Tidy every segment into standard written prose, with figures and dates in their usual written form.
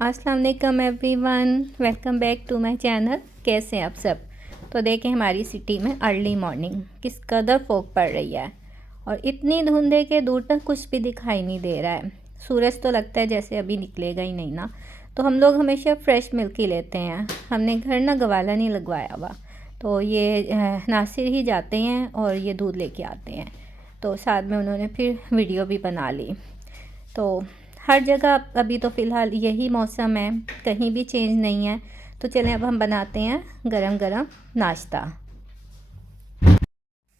अस्सलाम वालेकुम everyone, welcome back to my channel. कैसे हैं आप सब। तो देखें हमारी सिटी में अर्ली मॉर्निंग किस कदर फॉग पड़ रही है और इतनी धुंध है कि दूर तक कुछ भी दिखाई नहीं दे रहा है। सूरज तो लगता है जैसे अभी निकलेगा ही नहीं ना। तो हम लोग हमेशा फ्रेश मिल्क ही लेते हैं। हमने घर ना गवाला नहीं लगवाया हुआ, तो ये नासिर ही जाते हैं और ये दूध लेके आते हैं। तो साथ में उन्होंने फिर वीडियो भी बना ली। तो हर जगह अभी तो फ़िलहाल यही मौसम है, कहीं भी चेंज नहीं है। तो चलें अब हम बनाते हैं गरम गरम नाश्ता।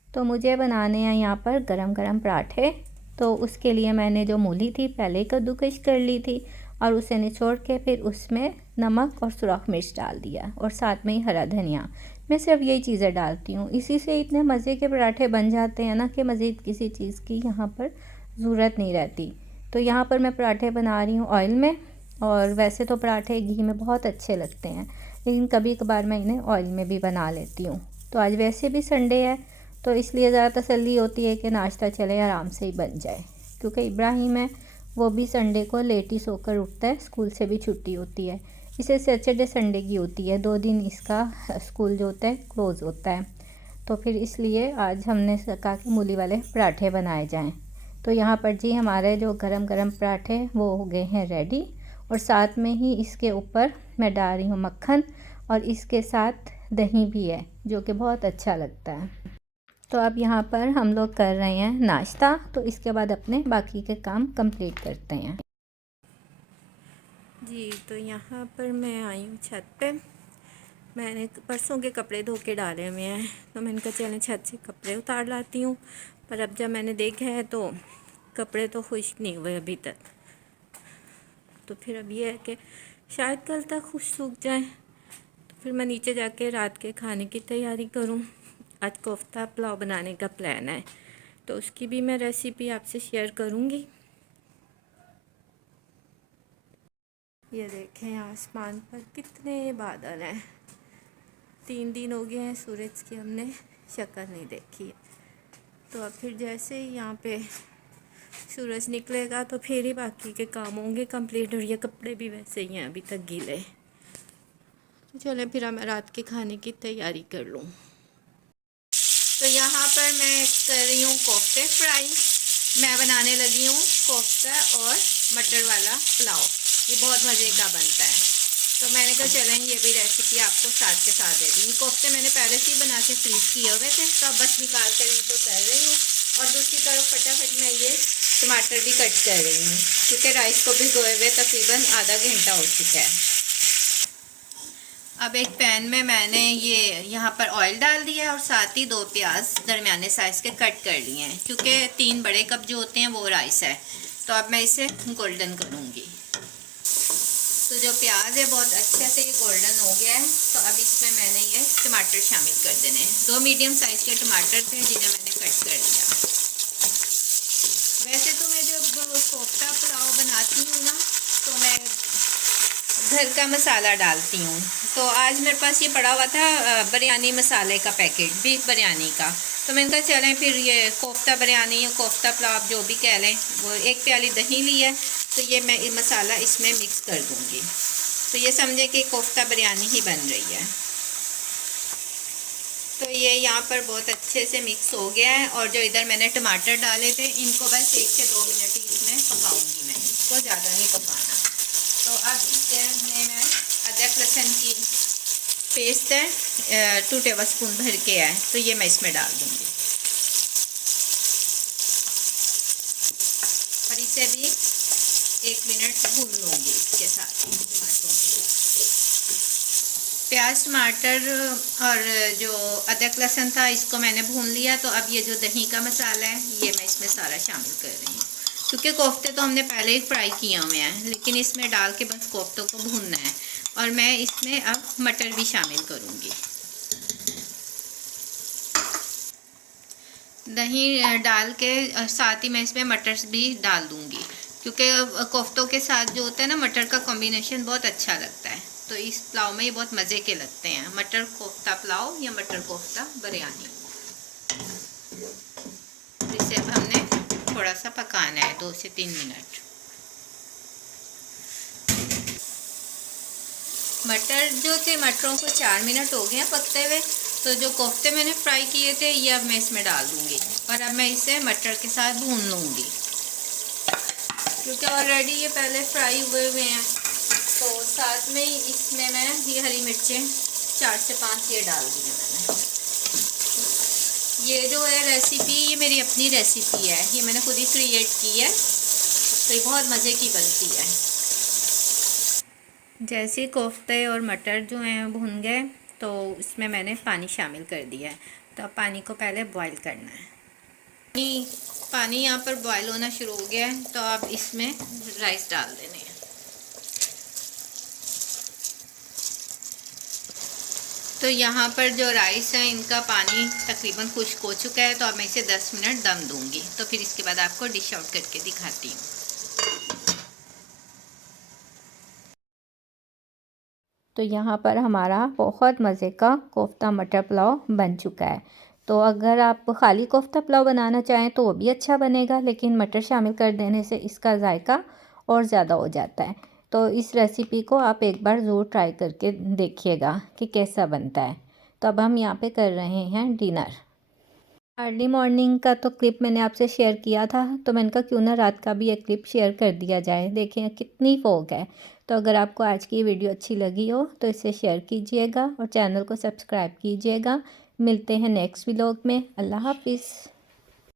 तो मुझे बनाने हैं यहाँ पर गरम गरम पराठे। तो उसके लिए मैंने जो मूली थी पहले कद्दूकश कर ली थी और उसे निचोड़ के फिर उसमें नमक और सुरख मिर्च डाल दिया और साथ में ही हरा धनिया। मैं सिर्फ यही चीज़ें डालती हूँ, इसी से इतने मज़े के पराठे बन जाते हैं ना कि मज़ीद किसी चीज़ की यहाँ पर ज़रूरत नहीं रहती। तो यहाँ पर मैं पराठे बना रही हूँ ऑयल में, और वैसे तो पराठे घी में बहुत अच्छे लगते हैं, लेकिन कभी कभार मैं इन्हें ऑयल में भी बना लेती हूँ। तो आज वैसे भी संडे है, तो इसलिए ज़्यादा तसल्ली होती है कि नाश्ता चले आराम से ही बन जाए। क्योंकि इब्राहिम है, वो भी संडे को लेट ही सोकर उठता है, स्कूल से भी छुट्टी होती है। इसे सैटरडे संडे की होती है, 2 दिन इसका स्कूल जो होता है क्लोज़ होता है। तो फिर इसलिए आज हमने कहा कि मूली वाले पराठे बनाए जाएं। तो यहाँ पर जी हमारे जो गरम गरम पराठे वो हो गए हैं रेडी, और साथ में ही इसके ऊपर मैं डाल रही हूँ मक्खन, और इसके साथ दही भी है जो कि बहुत अच्छा लगता है। तो अब यहाँ पर हम लोग कर रहे हैं नाश्ता, तो इसके बाद अपने बाकी के काम कंप्लीट करते हैं जी। तो यहाँ पर मैं आई हूँ छत पे। मैंने परसों के कपड़े धो के डाले हुए हैं, तो मैंने कहा चलें छत से कपड़े उतार लाती हूँ। पर अब जब मैंने देखा है तो कपड़े तो खुश्क नहीं हुए अभी तक। तो फिर अब ये है कि शायद कल तक खुश सूख जाए। तो फिर मैं नीचे जाके रात के खाने की तैयारी करूँ। आज कोफ्ता पुलाव बनाने का प्लान है, तो उसकी भी मैं रेसिपी आपसे शेयर करूँगी। ये देखें आसमान पर कितने बादल हैं। 3 दिन हो गए हैं सूरज की हमने शक्ल नहीं देखी है। तो अब फिर जैसे ही यहाँ पे सूरज निकलेगा तो फिर ही बाकी के काम होंगे कंप्लीट। और ये कपड़े भी वैसे ही हैं अभी तक गीले। तो चलें फिर मैं रात के खाने की तैयारी कर लूँ। तो यहाँ पर मैं कर रही हूँ कोफ्ते फ्राई। मैं बनाने लगी हूँ कोफ्ता और मटर वाला पुलाव। ये बहुत मज़े का बनता है, तो मैंने कहा चलें ये भी रेसिपी आपको साथ के साथ दे दूँ। कोफ्ते मैंने पहले से ही बना के फ्रीज किए हुए थे, तो अब बस निकाल कर इनको तल रही हूँ। और दूसरी तरफ फटाफट मैं ये टमाटर भी कट कर रही हूँ, क्योंकि राइस को भिगोए हुए तकरीबन आधा घंटा हो चुका है। अब एक पैन में मैंने ये यहाँ पर ऑयल डाल दिया है और साथ ही 2 प्याज दरमियाने साइज़ के कट कर लिए हैं, क्योंकि 3 बड़े कप जो होते हैं वो राइस है। तो अब मैं इसे गोल्डन करूँगी। तो जो प्याज है बहुत अच्छे से ये गोल्डन हो गया है। तो अब इसमें मैंने ये टमाटर शामिल कर देने हैं। 2 मीडियम साइज़ के टमाटर थे जिन्हें मैंने कट कर दिया। वैसे तो मैं जब कोफ्ता पुलाव बनाती हूँ ना, तो मैं घर का मसाला डालती हूँ। तो आज मेरे पास ये पड़ा हुआ था बिरयानी मसाले का पैकेट, बीफ बिरयानी का। तो मैंने कहा चलें फिर ये कोफ्ता बिरयानी या कोफ्ता पुलाव जो भी कह लें, वो 1 प्याली दही ली है, तो ये मैं मसाला इसमें मिक्स कर दूँगी। तो ये समझें कि कोफ्ता बिरयानी ही बन रही है। तो ये यहाँ पर बहुत अच्छे से मिक्स हो गया है। और जो इधर मैंने टमाटर डाले थे इनको बस 1 से 2 मिनट ही इसमें पकाऊँगी मैं, इसको ज़्यादा नहीं पकाना। तो अब इसमें मैं अदरक लहसुन की पेस्ट है 2 टेबलस्पून भर के है, तो ये मैं इसमें डाल दूँगी। और इसे भी 1 मिनट भून लूँगी इसके साथ टमाटरों के। प्याज टमाटर और जो अदरक लहसुन था इसको मैंने भून लिया। तो अब ये जो दही का मसाला है ये मैं इसमें सारा शामिल कर रही हूँ, क्योंकि कोफ्ते तो हमने पहले ही फ्राई किए हुए हैं, लेकिन इसमें डाल के बस कोफ्तों को भूनना है। और मैं इसमें अब मटर भी शामिल करूँगी। दही डाल के साथ ही मैं इसमें मटर भी डाल दूँगी, क्योंकि कोफ्तों के साथ जो होता है ना मटर का कॉम्बिनेशन बहुत अच्छा लगता है। तो इस पुलाव में ये बहुत मज़े के लगते हैं, मटर कोफ्ता पुलाव या मटर कोफ्ता बिरयानी। इसे अब हमने थोड़ा सा पकाना है 2 से 3 मिनट। मटर जो थे, मटरों को 4 मिनट हो गए हैं पकते हुए। तो जो कोफ्ते मैंने फ्राई किए थे ये अब मैं इसमें डाल दूँगी और अब मैं इसे मटर के साथ भून लूँगी, क्योंकि ऑलरेडी ये पहले फ्राई हुए हुए हैं। तो साथ में ही इसमें मैं ये हरी मिर्चें 4 से 5 ये डाल दी है मैंने। ये जो है रेसिपी, ये मेरी अपनी रेसिपी है, ये मैंने खुद ही क्रिएट की है, तो ये बहुत मज़े की बनती है। जैसे कोफ्ते और मटर जो हैं भुन गए तो इसमें मैंने पानी शामिल कर दिया है। तो अब पानी को पहले बॉईल करना है। पानी यहाँ पर बॉईल होना शुरू हो गया है, तो अब इसमें राइस डाल देने हैं। तो यहाँ पर जो राइस है इनका पानी तकरीबन खुश्क हो चुका है, तो अब मैं इसे 10 मिनट दम दूँगी। तो फिर इसके बाद आपको डिश आउट करके दिखाती हूँ। तो यहाँ पर हमारा बहुत मज़े का कोफ्ता मटर पुलाव बन चुका है। तो अगर आप ख़ाली कोफ्ता पुलाव बनाना चाहें तो वो भी अच्छा बनेगा, लेकिन मटर शामिल कर देने से इसका ज़ायका और ज़्यादा हो जाता है। तो इस रेसिपी को आप एक बार ज़रूर ट्राई करके देखिएगा कि कैसा बनता है। तो अब हम यहाँ पे कर रहे हैं डिनर। अर्ली मॉर्निंग का तो क्लिप मैंने आपसे शेयर किया था, तो मैंने कहा क्यों ना रात का भी एक क्लिप शेयर कर दिया जाए। देखें कितनी फोग है। तो अगर आपको आज की वीडियो अच्छी लगी हो तो इसे शेयर कीजिएगा और चैनल को सब्सक्राइब कीजिएगा। मिलते हैं नेक्स्ट व्लॉग में। अल्लाह हाफिज़।